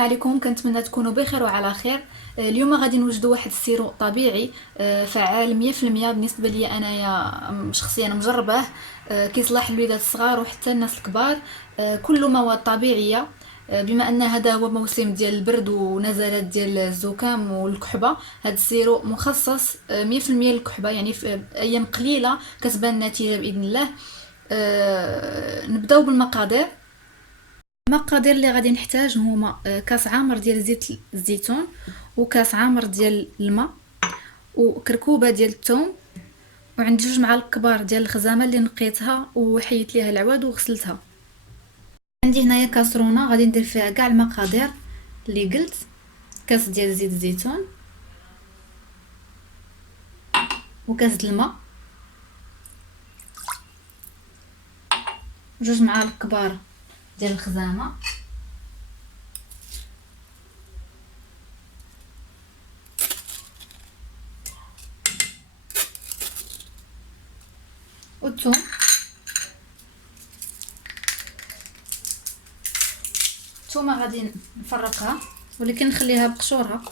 عليكم، كنتمنى تكونوا بخير وعلى خير. اليوم غادي نوجدوا واحد السيرو طبيعي فعال 100% بالنسبه لي انايا شخصيا مجرباه. كيصلح للوليدات الصغار وحتى الناس الكبار. كله مواد طبيعيه. بما ان هذا هو موسم ديال البرد ونزلات ديال الزكام والكحبه، هذا السيرو مخصص 100% للكحبه، يعني في ايام قليله كتبان النتيجه باذن الله. نبداو بالمقادير. المقادير اللي غادي نحتاج هما كاس عامر ديال زيت الزيتون، وكاس عامر ديال الماء، وكركوبه ديال الثوم، وعندي 2 معالق كبار ديال الخزامه اللي نقيتها وحيدت ليها العواد وغسلتها. عندي هنايا كاسرونه غادي ندير فيها كاع المقادير اللي قلت. كاس ديال زيت الزيتون، وكاس د الماء، 2 معالق كبار ديال الخزامه، والثوم، الثومه غادي نفرقها ولكن نخليها بقشورها.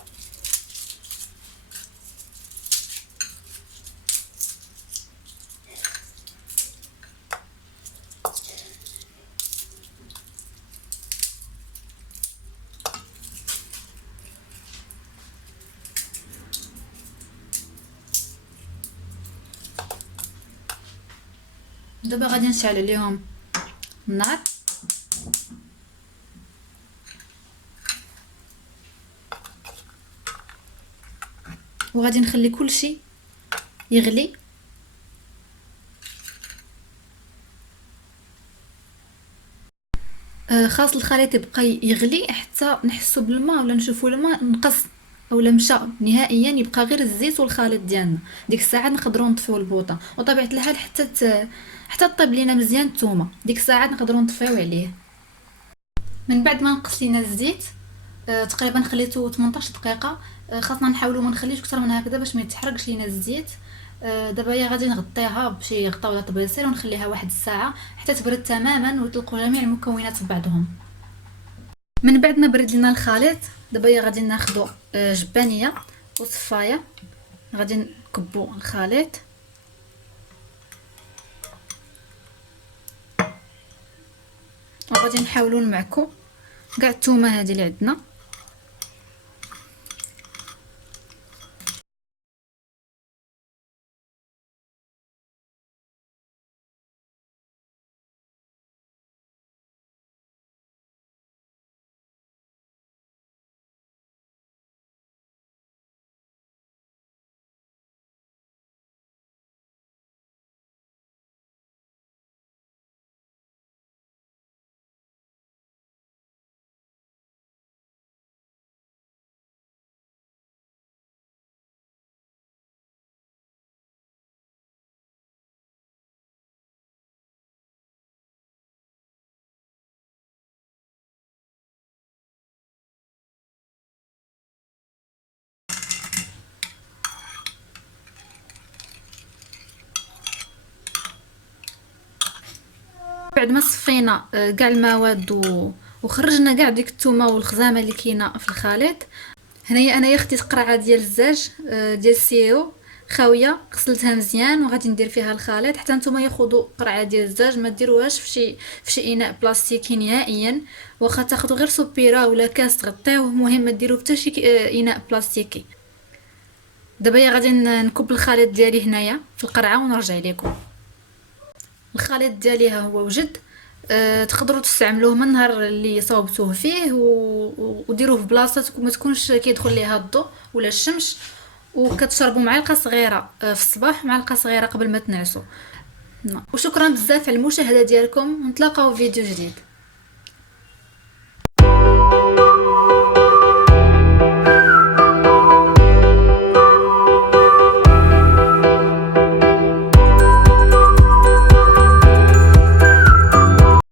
دابا غادي نشعل عليهم النار، وغادي نخلي كل شيء يغلي. خاص الخليط يبقى يغلي حتى نحسوا بالماء ولا نشوفوا الماء نقص اولا مشى نهائيا، يبقى غير الزيت والخليط ديالنا. ديك الساعه نقدروا نطفيو البوطه، وطبيعه الحال حتى طيب لينا مزيان الثومه، ديك الساعه نقدروا نطفيو عليه. من بعد ما نقص لينا الزيت تقريبا خليته 18 دقيقه. خاصنا نحاولوا ما نخليش اكثر من هكذا باش ما يتحرقش لينا الزيت. دابا هي غادي نغطيها بشي غطا ولا طبيصير ونخليها واحد الساعه حتى تبرد تماما وتلقوا جميع المكونات ببعضهم. من بعد ما برد لنا الخليط، دابا هي غادي ناخذوا جبانيه وصفايه، غادي نكبوا الخليط وغادي نحاولوا نمعكوا كاع الثومه هذه اللي عندنا. بعد ما صفينا كاع المواد وخرجنا كاع ديك الثومه والخزامه اللي كاينه في الخليط، هنايا انايا خديت قرعه ديال الزاج ديال السيرو خاويه، غسلتها مزيان وغادي ندير فيها الخليط. حتى نتوما ياخذوا قرعه ديال الزاج، ما ديروهاش في شي اناء بلاستيكي نهائيا، واخا تاخذوا غير سوبيره ولا كاس تغطيوه، المهم ما ديروه حتى شي اناء بلاستيكي. دابا هي غادي نكب الخليط ديالي هنايا في القرعه ونرجع لكم. الخليط ديالي ها هو وجد. تقدروا تستعملوه من النهار اللي صوبتوه فيه وديروه في بلاصه ما تكونش كيدخل ليها الضوء ولا الشمس، وكتشربوا معلقه صغيره في الصباح ومعلقه صغيره قبل ما تنعسوا. وشكرا بزاف على المشاهده ديالكم، نتلاقاو في فيديو جديد.